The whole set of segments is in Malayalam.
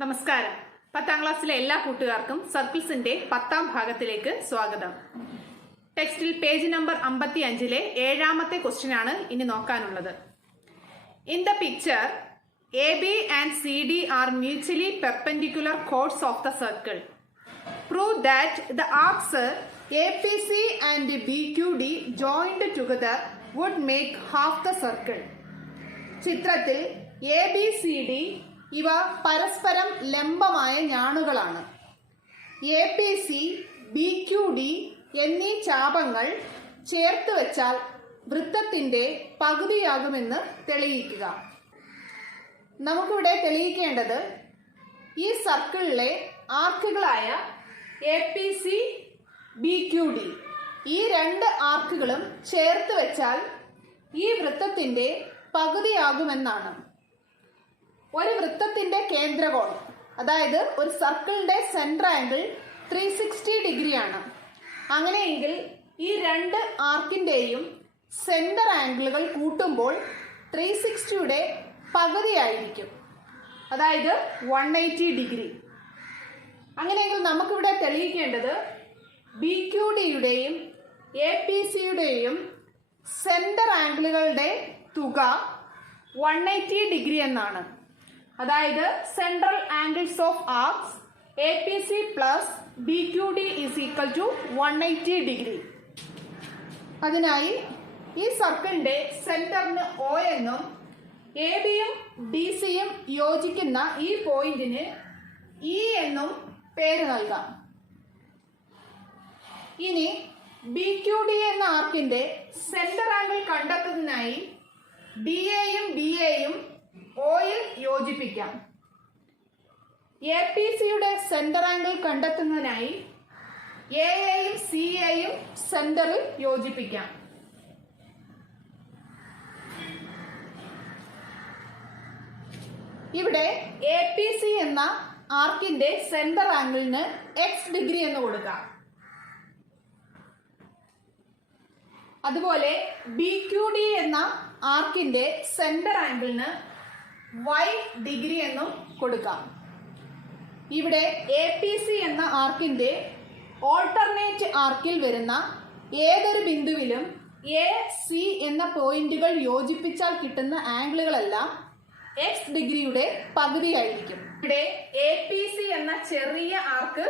നമസ്കാരം. 10ാം ക്ലാസ്സിലെ എല്ലാ കൂട്ടുകാർക്കും സർക്കിൾസിന്റെ 10ാം ഭാഗത്തിലേക്ക് സ്വാഗതം. ടെക്സ്റ്റിൽ പേജ് നമ്പർ 55-ലെ 7ാമത്തെ ക്വസ്റ്റ്യൻ ആണ് ഇനി നോക്കാനുള്ളത്. In the picture AB and CD are mutually perpendicular chords of the circle. Prove that the arcs APC and BQD joined together would make half the circle. ചിത്രത്തിൽ ABCD ഇവ പരസ്പരം ലംബമായ ഞാണുകളാണ്. APC, BQD എന്നീ ചാപങ്ങൾ ചേർത്ത് വെച്ചാൽ വൃത്തത്തിന്റെ പകുതിയാകുമെന്ന് തെളിയിക്കുക. നമുക്കിവിടെ തെളിയിക്കേണ്ടത് ഈ സർക്കിളിലെ ആർക്കുകളായ APC, BQD ഈ രണ്ട് ആർക്കുകളും ചേർത്ത് വെച്ചാൽ ഈ വൃത്തത്തിന്റെ പകുതിയാകുമെന്നാണ്. ഒരു വൃത്തത്തിന്റെ കേന്ദ്രകോണം, അതായത് ഒരു സർക്കിളിന്റെ സെൻട്രൽ ആംഗിൾ 360 ഡിഗ്രിയാണ്. അങ്ങനെയെങ്കിൽ ഈ രണ്ട് ആർക്കിന്റെയും സെന്റർ ആംഗിളുകൾ കൂട്ടുമ്പോൾ 360യുടെ പകുതിയായിരിക്കും, അതായത് 180 ഡിഗ്രി. അങ്ങനെയെങ്കിൽ നമുക്കിവിടെ തെളിയിക്കേണ്ടത് BQDയുടെയും APCയുടെയും സെന്റർ ആംഗിളുകളുടെ തുക 180 ഡിഗ്രി എന്നാണ്. അതായത് central angles of arcs APC plus BQD is equal to 180 degree. അതിനായി ഈ സർക്കിളിന്റെ സെന്ററിന് O എന്നും ABയും DCയും യോജിക്കുന്ന ഈ പോയിന്റിന് E എന്നും പേര് നൽകാം. ഇനി BQD എന്ന ആർക്കിന്റെ സെന്റർ ആംഗിൾ കണ്ടെത്തുന്നതിനായി DAയും BAയും ഓയിൽ യോജിപ്പിക്കാം. APCയുടെ സെന്റർ ആംഗിൾ കണ്ടെത്തുന്നതിനായി AAയും CAയും സെന്ററിൽ യോജിപ്പിക്കാം. ഇവിടെ APC എന്ന ആർക്കിന്റെ സെന്റർ ആംഗിളിന് X ഡിഗ്രി എന്ന് കൊടുക്കാം. അതുപോലെ BQD എന്ന ആർക്കിന്റെ സെന്റർ ആംഗിളിന് Y ഡിഗ്രി എന്നും കൊടുക്കാം. ഇവിടെ APC എന്ന ആർക്കിന്റെ ഓൾട്ടർനേറ്റ് ആർക്കിൽ വരുന്ന ഏതൊരു ബിന്ദുവിലും AC എന്ന പോയിന്റുകൾ യോജിപ്പിച്ചാൽ കിട്ടുന്ന ആംഗിളുകളെല്ലാം X ഡിഗ്രിയുടെ പകുതിയായിരിക്കും. ഇവിടെ APC എന്ന ചെറിയ ആർക്ക്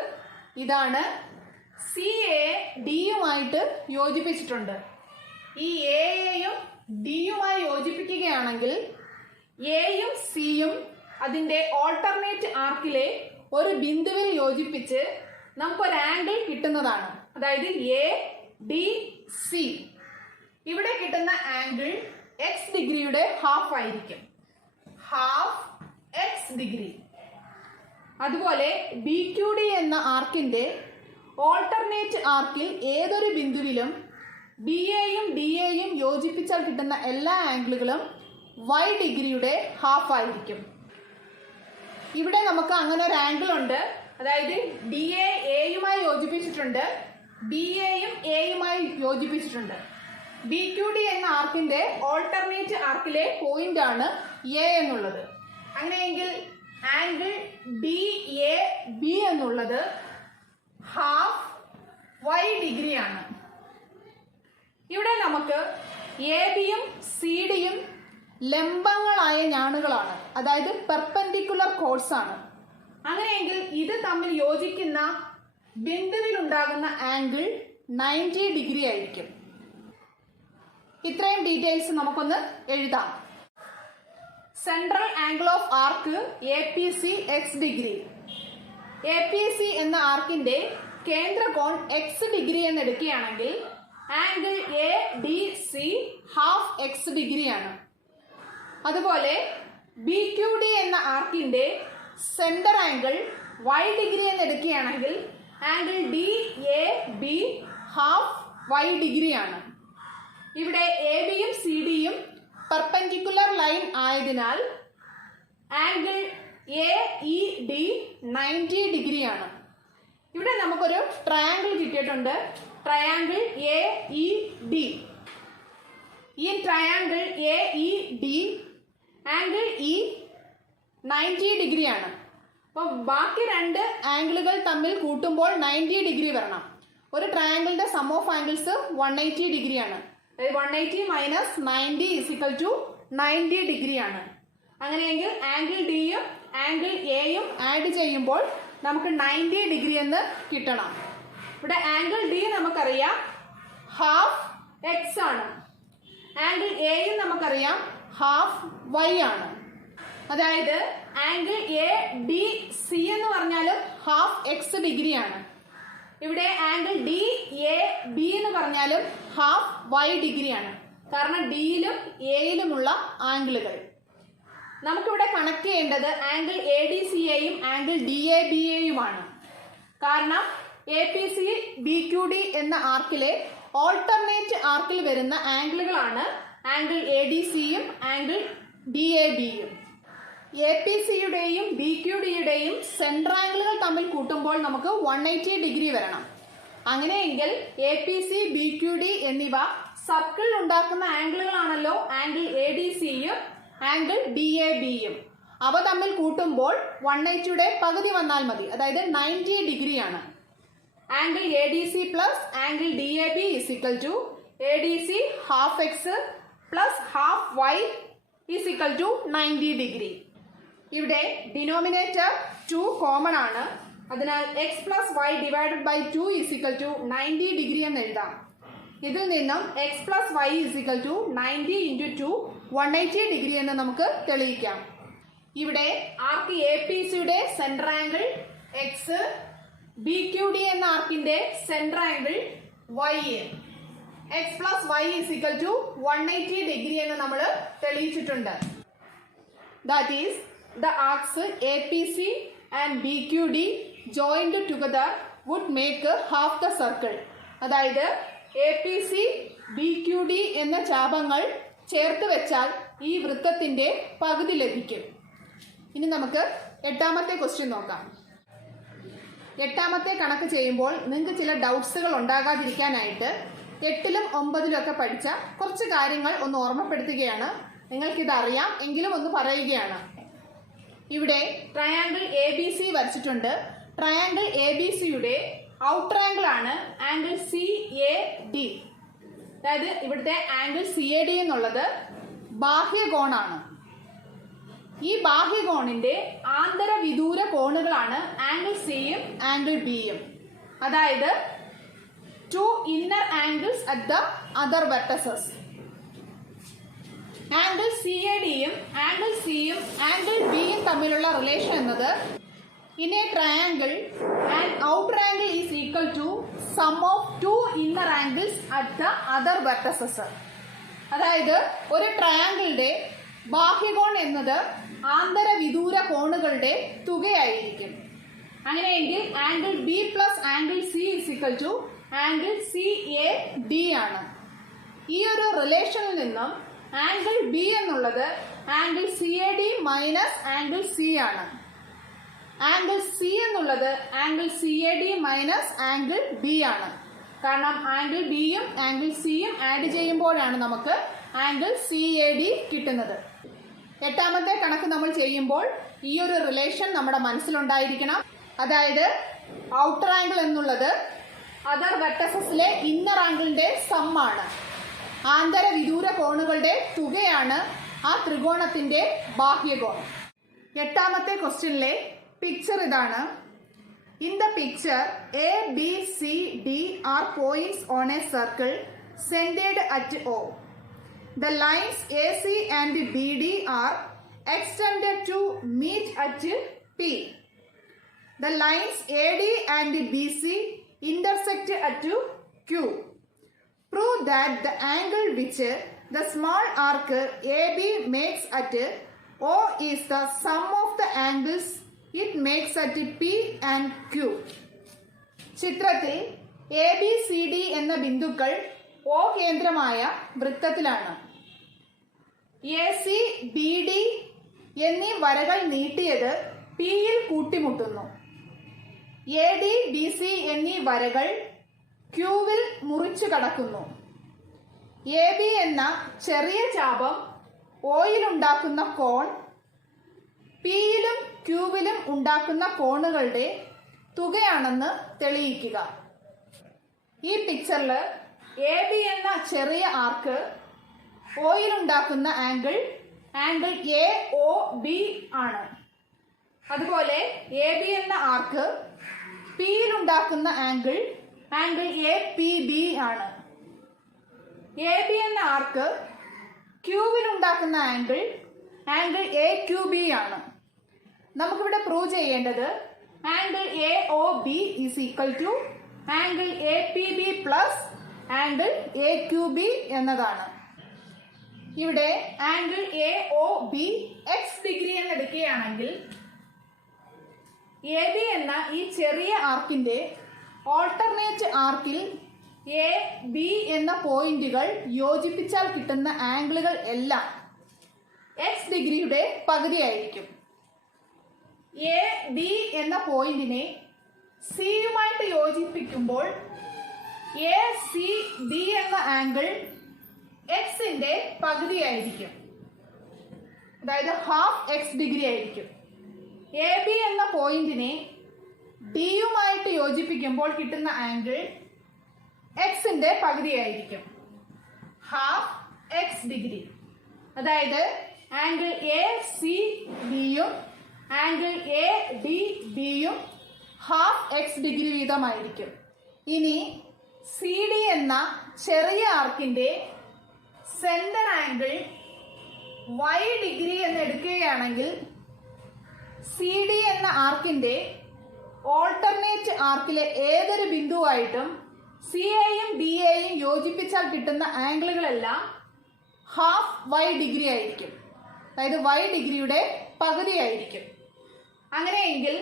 ഇതാണ്. CA Dയുമായിട്ട് യോജിപ്പിച്ചിട്ടുണ്ട്. ഈ AAയും Dയുമായി യോജിപ്പിക്കുകയാണെങ്കിൽ Aയും Cയും അതിന്റെ ഓൾട്ടർനേറ്റ് ആർക്കിലെ ഒരു ബിന്ദുവിൽ യോജിപ്പിച്ച് നമുക്കൊരു ആംഗിൾ കിട്ടുന്നതാണ്. അതായത് ADC. ഇവിടെ കിട്ടുന്ന ആംഗിൾ X ഡിഗ്രിയുടെ ഹാഫ് ആയിരിക്കും, ഹാഫ് X ഡിഗ്രി. അതുപോലെ BQD എന്ന ആർക്കിന്റെ ഓൾട്ടർനേറ്റ് ആർക്കിൽ ഏതൊരു ബിന്ദുവിലും BAയും DAയും യോജിപ്പിച്ചാൽ കിട്ടുന്ന എല്ലാ ആംഗിളുകളും Y ഡിഗ്രിയുടെ ഹാഫ് ആയിരിക്കും. ഇവിടെ നമുക്ക് അങ്ങനെ ഒരു ആംഗിൾ ഉണ്ട്. അതായത് DA Aയുമായി യോജിപ്പിച്ചിട്ടുണ്ട്, BAയും Aയുമായി യോജിപ്പിച്ചിട്ടുണ്ട്. BQD എന്ന ആർക്കിന്റെ ഓൾട്ടർനേറ്റ് ആർക്കിലെ പോയിന്റ് ആണ് A എന്നുള്ളത്. അങ്ങനെയെങ്കിൽ ആംഗിൾ DAB എന്നുള്ളത് ഹാഫ് Y ഡിഗ്രിയാണ്. ഇവിടെ നമുക്ക് ABയും CDയും ലംബങ്ങളായ ഞാണുകളാണ്, അതായത് പെർപെൻഡിക്കുലർ കോർഡ്സ് ആണ്. അങ്ങനെയെങ്കിൽ ഇത് തമ്മിൽ യോജിക്കുന്ന ബിന്ദുവിൽ ഉണ്ടാകുന്ന ആംഗിൾ 90 ഡിഗ്രി ആയിരിക്കും. ഇത്രയും ഡീറ്റെയിൽസ് നമുക്കൊന്ന് എഴുതാം. Central angle of arc APC X degree. APC എന്ന ആർക്കിന്റെ കേന്ദ്രകോൺ X ഡിഗ്രി എന്ന് എടുക്കുകയാണെങ്കിൽ ആംഗിൾ ADC ഹാഫ് X ഡിഗ്രിയാണ്. അതുപോലെ BQD എന്ന ആർക്കിന്റെ സെന്റർ ആംഗിൾ Y ഡിഗ്രി എന്ന് എടുക്കുകയാണെങ്കിൽ ആംഗിൾ DAB ഹാഫ് Y ഡിഗ്രിയാണ്. ഇവിടെ ABയും CDയും പെർപെൻഡിക്കുലർ ലൈൻ ആയതിനാൽ ആംഗിൾ AED 90 ഡിഗ്രിയാണ്. ഇവിടെ നമുക്കൊരു ട്രയാംഗിൾ കിട്ടിയിട്ടുണ്ട്, ട്രയാംഗിൾ AED. ഈ ട്രയാംഗിൾ AED ആംഗിൾ E 90 ഡിഗ്രിയാണ്. അപ്പൊ ബാക്കി രണ്ട് ആംഗിളുകൾ തമ്മിൽ കൂട്ടുമ്പോൾ 90 ഡിഗ്രി വരണം. ഒരു ട്രയാങ്കിളിന്റെ സം ഓഫ് ആംഗിൾസ് 180 ഡിഗ്രി ആണ്. 180 മൈനസ് 90 ഇസിക്കൽ ടു 90 ഡിഗ്രി ആണ്. അങ്ങനെയെങ്കിൽ ആംഗിൾ ഡിയും ആംഗിൾ എയും ആഡ് ചെയ്യുമ്പോൾ നമുക്ക് 90 ഡിഗ്രി എന്ന് കിട്ടണം. ഇവിടെ ആംഗിൾ ഡി നമുക്കറിയാം ഹാഫ് എക്സ് ആണ്. ആംഗിൾ എയും നമുക്കറിയാം ഹാഫ് വൈ ആണ്. അതായത് ആംഗിൾ എ ഡി സി എന്ന് പറഞ്ഞാലും ഹാഫ് എക്സ് ഡിഗ്രി ആണ്. ഇവിടെ ആംഗിൾ ഡി എ ബി എന്ന് പറഞ്ഞാലും ഹാഫ് വൈ ഡിഗ്രി ആണ്. കാരണം ഡിയിലും എയിലുമുള്ള ആംഗിളുകൾ. നമുക്കിവിടെ കണക്ട് ചെയ്യേണ്ടത് ആംഗിൾ എ ഡി സി എയും ആംഗിൾ ഡി എ ബി എയുമാണ്. കാരണം A P C B Q D എന്ന ആർക്കിലെ ഓൾട്ടർനേറ്റ് ആർക്കിൽ വരുന്ന ആംഗിളുകളാണ് ആംഗിൾ എ ഡി സിയും ആംഗിൾ ഡി എ ബിയും. എ പി സിയുടെയും ബി ക്യു ഡിയുടെയും സെൻട്രൽ ആംഗിളുകൾ തമ്മിൽ കൂട്ടുമ്പോൾ നമുക്ക് 180 ഡിഗ്രി വരണം. അങ്ങനെയെങ്കിൽ A P C B Q D എന്നിവ സർക്കിൾ ഉണ്ടാക്കുന്ന ആംഗിളുകളാണല്ലോ ആംഗിൾ എ ഡി സിയും ആംഗിൾ ഡി എ ബിയും. അവ തമ്മിൽ കൂട്ടുമ്പോൾ 180യുടെ പകുതി വന്നാൽ മതി. അതായത് 90 ഡിഗ്രി ആണ്. Angle A D C plus angle D A B is equal to A D C half X plus half Y is equal to 90 degree. ഇവിടെ ഡിനോമിനേറ്റർ 2 കോമൺ ആണ്. അതിനാൽ X plus Y divided by 2 is equal to 90 degree എന്ന് എഴുതാം. ഇതിൽ നിന്നും X plus Y is equal to 90 into 2 180 degree എന്ന് നമുക്ക് തെളിയിക്കാം. ഇവിടെ ആർക്ക് എ പി സിയുടെ central angle X, B Q D എന്ന ആർക്കിന്റെ central angle Y, X plus Y is equal to 180 degree എന്ന് നമ്മൾ തെളിയിച്ചിട്ടുണ്ട്. That is the arcs APC and BQD joined together would make half the circle. അതായത് APC BQD എന്ന ചാപങ്ങൾ ചേർത്ത് വെച്ചാൽ ഈ വൃത്തത്തിന്റെ പകുതി ലഭിക്കും. ഇനി നമുക്ക് എട്ടാമത്തെ ക്വസ്റ്റ്യൻ നോക്കാം. എട്ടാമത്തെ കണക്ക് ചെയ്യുമ്പോൾ നിങ്ങൾക്ക് ചില ഡൗട്ട്സുകൾ ഉണ്ടാകാതിരിക്കാനായിട്ട് 8ലും 9ലും ഒക്കെ പഠിച്ച കുറച്ച് കാര്യങ്ങൾ ഒന്ന് ഓർമ്മപ്പെടുത്തുകയാണ്. നിങ്ങൾക്കിത് അറിയാം എങ്കിലും ഒന്ന് പറയുകയാണ്. ഇവിടെ ട്രയാങ്കിൾ എ ബി സി വരച്ചിട്ടുണ്ട്. ട്രയാങ്കിൾ എ ബി സിയുടെ ഔട്ടർ ആംഗിൾ ആണ് ആംഗിൾ സി എ ഡി. അതായത് ഇവിടുത്തെ ആംഗിൾ സി എ ഡി എന്നുള്ളത് ബാഹ്യകോണാണ്. ഈ ബാഹ്യകോണിന്റെ ആന്തര വിദൂര കോണുകളാണ് ആംഗിൾ സിയും ആംഗിൾ ബിയും. അതായത് 2 inner angles at the other vertices. Angle C A ഡിയും ആംഗിൾ സിയും ആംഗിൾ ബിയും തമ്മിലുള്ള റിലേഷൻ എന്നത് in a triangle and outer angle is equal to sum of 2 inner angles at the other vertices. അതായത് ഒരു ട്രയാങ്കിളിന്റെ ബാഹ്യകോൺ എന്നത് ആന്തര വിദൂര കോണുകളുടെ തുകയായിരിക്കും. അങ്ങനെയെങ്കിൽ angle B plus angle C is equal to angle C A D ആണ്. ഈ ഒരു റിലേഷനിൽ നിന്നും ആംഗിൾ ബി എന്നുള്ളത് angle C A D minus angle C ആണ്. ആംഗിൾ സി എന്നുള്ളത് angle C A D minus angle B ആണ്. കാരണം ആംഗിൾ ബിയും ആംഗിൾ സിയും ആഡ് ചെയ്യുമ്പോഴാണ് നമുക്ക് ആംഗിൾ സി എ ഡി കിട്ടുന്നത്. എട്ടാമത്തെ കണക്ക് നമ്മൾ ചെയ്യുമ്പോൾ ഈ ഒരു റിലേഷൻ നമ്മുടെ മനസ്സിലുണ്ടായിരിക്കണം. അതായത് ഔട്ടർ ആംഗിൾ എന്നുള്ളത് അതർ വെർട്ടസസിലെ ഇന്നർ ആംഗിളിന്റെ സം ആണ്. ആന്തര വിദൂര കോണുകളുടെ തുകയാണ് ആ ത്രികോണത്തിന്റെ ബാഹ്യകോൺ. എട്ടാമത്തെ ക്വസ്റ്റ്യനിലെ പിക്ചർ ഇതാണ്. In the picture A B C D are points on a circle centred at O. The lines AC and BD are extended to meet at P. The lines AD and BC intersect at Q. Prove that the angle which the small arc AB makes at O is the sum of the angles it makes at P and Q. ചിത്രത്തിൽ എ ബി സി ഡി എന്ന ബിന്ദുക്കൾ O കേന്ദ്രമായ വൃത്തത്തിലാണ്. എ സി ബി ഡി എന്നീ വരകൾ നീട്ടിയത് പിയിൽ കൂട്ടിമുട്ടുന്നു. എ ഡി ബി സി എന്നീ വരകൾ ക്യൂവിൽ മുറിച്ചു കടക്കുന്നു. എ ബി എന്ന ചെറിയ ചാപം ഓയിലുണ്ടാക്കുന്ന കോൺ പിയിലും ക്യൂവിലും ഉണ്ടാക്കുന്ന കോണുകളുടെ തുകയാണെന്ന് തെളിയിക്കുക. ഈ പിക്ചറിൽ എ ബി എന്ന ചെറിയ ആർക്ക് ഓയിൽ ഉണ്ടാക്കുന്ന ആംഗിൾ എ ഒ ബി ആണ്. അതുപോലെ എ ബി എന്ന ആർക്ക് പിയിൽ ഉണ്ടാക്കുന്ന ആംഗിൾ എ പി ബി ആണ്. എ ബി എന്ന ആർക്ക് ക്യൂവിൽ ഉണ്ടാക്കുന്ന ആംഗിൾ എ ക്യു ബി ആണ്. നമുക്കിവിടെ പ്രൂവ് ചെയ്യേണ്ടത് angle A O B is equal to angle A P B plus angle A Q B എന്നതാണ്. ഇവിടെ angle A O B X degree എന്ന് എടുക്കുകയാണെങ്കിൽ എ ബി എന്ന ഈ ചെറിയ ആർക്കിന്റെ ഓൾട്ടർനേറ്റ് ആർക്കിൽ എ ബി എന്ന പോയിന്റുകൾ യോജിപ്പിച്ചാൽ കിട്ടുന്ന ആംഗിളുകൾ എല്ലാം എക്സ് ഡിഗ്രിയുടെ പകുതിയായിരിക്കും. എ ബി എന്ന പോയിന്റിനെ സിയുമായിട്ട് യോജിപ്പിക്കുമ്പോൾ എ സി ബി എന്ന ആംഗിൾ എക്സിന്റെ പകുതിയായിരിക്കും, അതായത് ഹാഫ് എക്സ് ഡിഗ്രി ആയിരിക്കും. എ ബി എന്ന പോയിന്റിനെ ഡിയുമായിട്ട് യോജിപ്പിക്കുമ്പോൾ കിട്ടുന്ന ആംഗിൾ എക്സിന്റെ പകുതിയായിരിക്കും, ഹാഫ് എക്സ് ഡിഗ്രി. അതായത് ആംഗിൾ എ സി ബിയും ആംഗിൾ എ ഡി ബിയും ഹാഫ് എക്സ് ഡിഗ്രി വീതമായിരിക്കും. ഇനി സി ഡി എന്ന ചെറിയ ആർക്കിന്റെ സെന്റർ ആംഗിൾ വൈ ഡിഗ്രി എന്ന് എടുക്കുകയാണെങ്കിൽ സി ഡി എന്ന ആർക്കിന്റെ ഓൾട്ടർനേറ്റ് ആർക്കിലെ ഏതൊരു ബിന്ദുവായിട്ടും സി എയും ഡി എയും യോജിപ്പിച്ചാൽ കിട്ടുന്ന ആംഗിളുകളെല്ലാം ഹാഫ് വൈ ഡിഗ്രി ആയിരിക്കും, അതായത് വൈ ഡിഗ്രിയുടെ പകുതിയായിരിക്കും. അങ്ങനെയെങ്കിൽ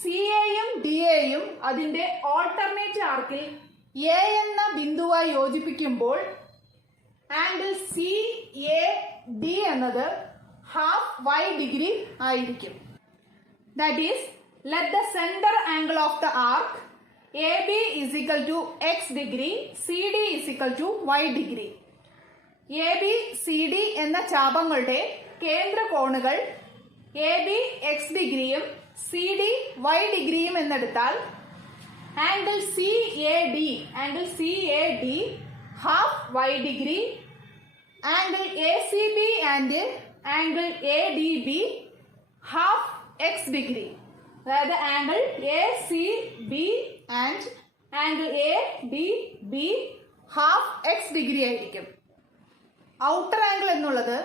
സി എയും ഡി എയും അതിന്റെ ഓൾട്ടർനേറ്റ് ആർക്കിൽ എ എന്ന ബിന്ദുവായി യോജിപ്പിക്കുമ്പോൾ ആംഗിൾ സി എ ഡി എന്നത് ഹാഫ് വൈ ഡിഗ്രി ആയിരിക്കും. That is let the centre angle of the arc A B is equal to X degree, C D is equal to Y degree. A B C D എന്ന ചാപങ്ങളുടെ കേന്ദ്ര കോണുകൾ എ ബി എക്സ് ഡിഗ്രിയും സി ഡി വൈ ഡിഗ്രിയും എന്നെടുത്താൽ angle C A D half Y degree, angle A C B and angle A D B half X degree. അതായത് angle A C B and angle A D B half X degree ആയിരിക്കും. ഔട്ടർ ആംഗിൾ എന്നുള്ളത്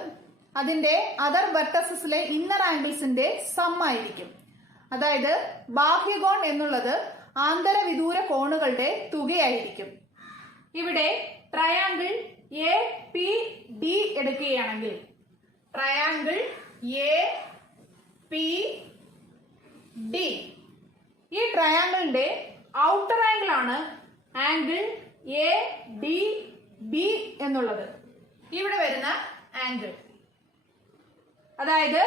അതിന്റെ അതർ വെർട്ടസസിലെ ഇന്നർ ആംഗിൾസിന്റെ സം ആയിരിക്കും. അതായത് ബാഹ്യകോൺ എന്നുള്ളത് ആന്തരവിദൂര കോണുകളുടെ തുകയായിരിക്കും. ഇവിടെ ട്രയാങ്കിൾ എ പി ഡി എടുക്കുകയാണെങ്കിൽ ട്രയാങ്കിൾ എ പി ഡി, ഈ ട്രയാങ്കിളിന്റെ ഔട്ടർ ആംഗിൾ ആണ് ആംഗിൾ എ ഡി ബി എന്നുള്ളത്, ഇവിടെ വരുന്ന ആംഗിൾ. അതായത്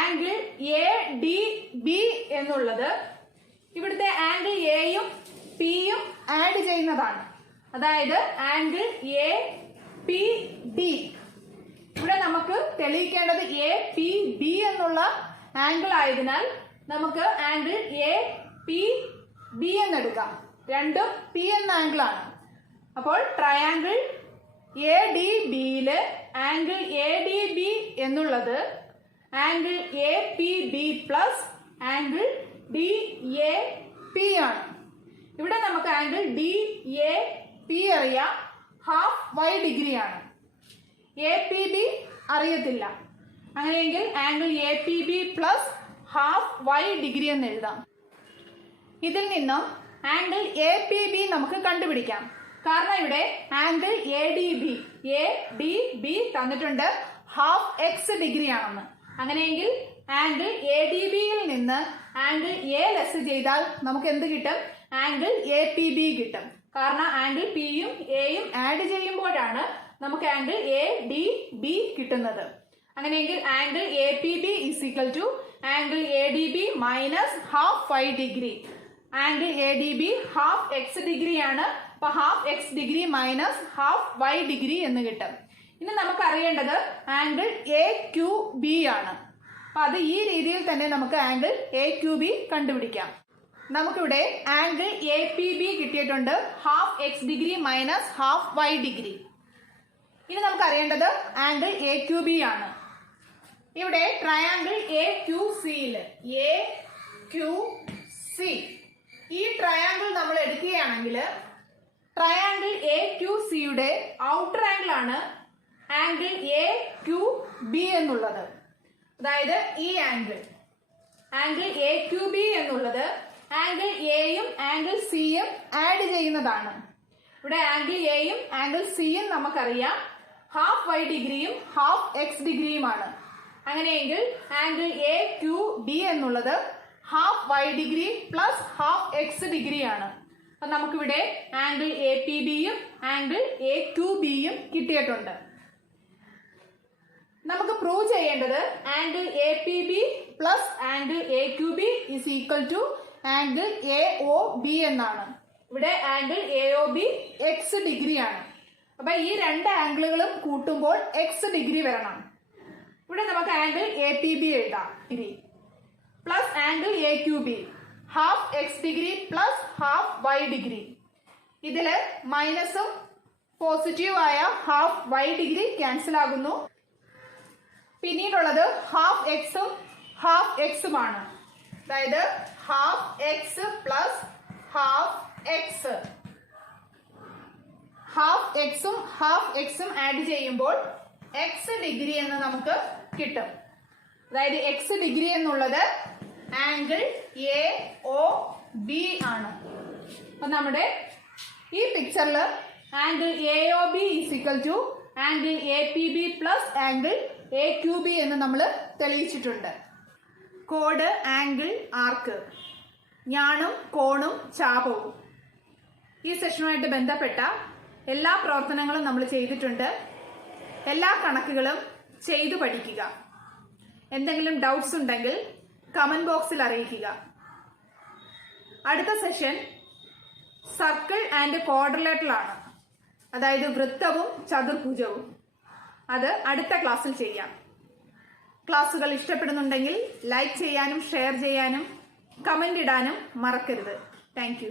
ആംഗിൾ എ ഡി ബി എന്നുള്ളത് ഇവിടുത്തെ ആംഗിൾ എയും പിയും ആഡ് ചെയ്യുന്നതാണ്. അതായത് ആംഗിൾ എ പി ഡി. ഇവിടെ നമുക്ക് തെളിയിക്കേണ്ടത് എ പി ബി എന്നുള്ള ആംഗിൾ ആയതിനാൽ നമുക്ക് ആംഗിൾ എ പി ബി എന്നെടുക്കാം. രണ്ടും പി എന്ന ആംഗിൾ ആണ്. അപ്പോൾ ട്രയാംഗിൾ എ ഡി ബിയില് ആംഗിൾ എ ഡി ബി എന്നുള്ളത് angle A P B plus angle D A P ആണ്. ഇവിടെ നമുക്ക് ആംഗിൾ ഡി എ പി അറിയാം, ഹാഫ് വൈ ഡിഗ്രി ആണ്. എ പി ബി അറിയത്തില്ല. അങ്ങനെയെങ്കിൽ angle A P B plus half Y degree എന്ന് എഴുതാം. ഇതിൽ നിന്നും ആംഗിൾ എ പി ബി നമുക്ക് കണ്ടുപിടിക്കാം. കാരണം ഇവിടെ ആംഗിൾ എ ഡി ബി തന്നിട്ടുണ്ട് ഹാഫ് എക്സ് ഡിഗ്രി ആണെന്ന്. അങ്ങനെയെങ്കിൽ ആംഗിൾ എ ഡി ബിയിൽ നിന്ന് ആംഗിൾ എ ലെസ് ചെയ്താൽ നമുക്ക് എന്ത് കിട്ടും? ആംഗിൾ എ പി ബി കിട്ടും. കാരണം ആംഗിൾ പിയും എയും ആഡ് ചെയ്യുമ്പോഴാണ് നമുക്ക് ആംഗിൾ എ ഡി ബി കിട്ടുന്നത്. അങ്ങനെയെങ്കിൽ angle A P B is equal to angle A D B minus half Y degree. Angle A D B half X degree ആണ്. അപ്പൊ half X degree minus half Y degree എന്ന് കിട്ടും. ഇനി നമുക്ക് അറിയേണ്ടത് ആംഗിൾ എ ക്യു ബി ആണ്. അപ്പൊ അത് ഈ രീതിയിൽ തന്നെ നമുക്ക് ആംഗിൾ AQB കണ്ടുപിടിക്കാം. നമുക്കിവിടെ ആംഗിൾ APB കിട്ടിയിട്ടുണ്ട്, half x degree minus half y degree. ഇനി നമുക്ക് അറിയേണ്ടത് ആംഗിൾ AQB ആണ്. ഇവിടെ ട്രയാംഗിൾ AQCയില് AQC ഈ ട്രയാംഗിൾ നമ്മൾ എടുക്കുകയാണെങ്കിൽ ട്രയാംഗിൾ AQCയുടെ ഔട്ടർ ആംഗിൾ ആണ് ആംഗിൾ AQB എന്നുള്ളത്. അതായത് ഈ ആംഗിൾ AQB എന്നുള്ളത് ആംഗിൾ എയും ആംഗിൾ സിയും ആഡ് ചെയ്യുന്നതാണ്. ഇവിടെ ആംഗിൾ എയും ആംഗിൾ സിയും നമുക്കറിയാം ഹാഫ് y ഡിഗ്രിയും ഹാഫ് x ഡിഗ്രിയുമാണ്. അങ്ങനെയെങ്കിൽ ആംഗിൾ AQB എന്നുള്ളത് half y degree plus half x ഡിഗ്രിയാണ്. അപ്പൊ നമുക്കിവിടെ ആംഗിൾ APBയും ആംഗിൾ AQBയും കിട്ടിയിട്ടുണ്ട്. നമുക്ക് പ്രൂവ് ചെയ്യേണ്ടത് angle APB plus angle AQB is equal to angle AOB എന്നാണ്. ഇവിടെ ആംഗിൾ AOB x ഡിഗ്രിയാണ്. അപ്പൊ ഈ രണ്ട് ആംഗിളുകളും കൂട്ടുമ്പോൾ x ഡിഗ്രി വരണം. ഇവിടെ നമുക്ക് ആംഗിൾ APB എഴുതാം plus angle AQB half x degree plus half y degree. ഇതില് മൈനസും പോസിറ്റീവ് ആയ ഹാഫ് y ഡിഗ്രി ക്യാൻസൽ ആകുന്നു. പിന്നീടുള്ളത് ഹാഫ് എക്സും ഹാഫ് എക്സുമാണ്. അതായത് half X plus half X. Half എക്സും ഹാഫ് എക്സും ആഡ് ചെയ്യുമ്പോൾ എക്സ് ഡിഗ്രി എന്ന് നമുക്ക് കിട്ടും. അതായത് എക്സ് ഡിഗ്രി എന്നുള്ളത് ആംഗിൾ AOB ആണ്. അപ്പൊ നമ്മുടെ ഈ പിക്ചറിൽ angle AOB is equal to angle APB plus angle AQB എന്ന് നമ്മൾ തെളിയിച്ചിട്ടുണ്ട്. കോഡ്, ആംഗിൾ, ആർക്ക്, ഞാണും കോണും ചാപവും ഈ സെഷനുമായിട്ട് ബന്ധപ്പെട്ട എല്ലാ പ്രവർത്തനങ്ങളും നമ്മൾ ചെയ്തിട്ടുണ്ട്. എല്ലാ കണക്കുകളും ചെയ്തു പഠിക്കുക. എന്തെങ്കിലും ഡൗട്ട്സ് ഉണ്ടെങ്കിൽ കമന്റ് ബോക്സിൽ അറിയിക്കുക. അടുത്ത സെഷൻ സർക്കിൾ ആൻഡ് ക്വാഡ്രിലേറ്ററൽ ആണ്. അതായത് വൃത്തവും ചതുർഭുജവും. അത് അടുത്ത ക്ലാസ്സിൽ ചെയ്യാം. ക്ലാസ്സുകൾ ഇഷ്ടപ്പെടുന്നുണ്ടെങ്കിൽ ലൈക്ക് ചെയ്യാനും ഷെയർ ചെയ്യാനും കമന്റ് ഇടാനും മറക്കരുത്. Thank you.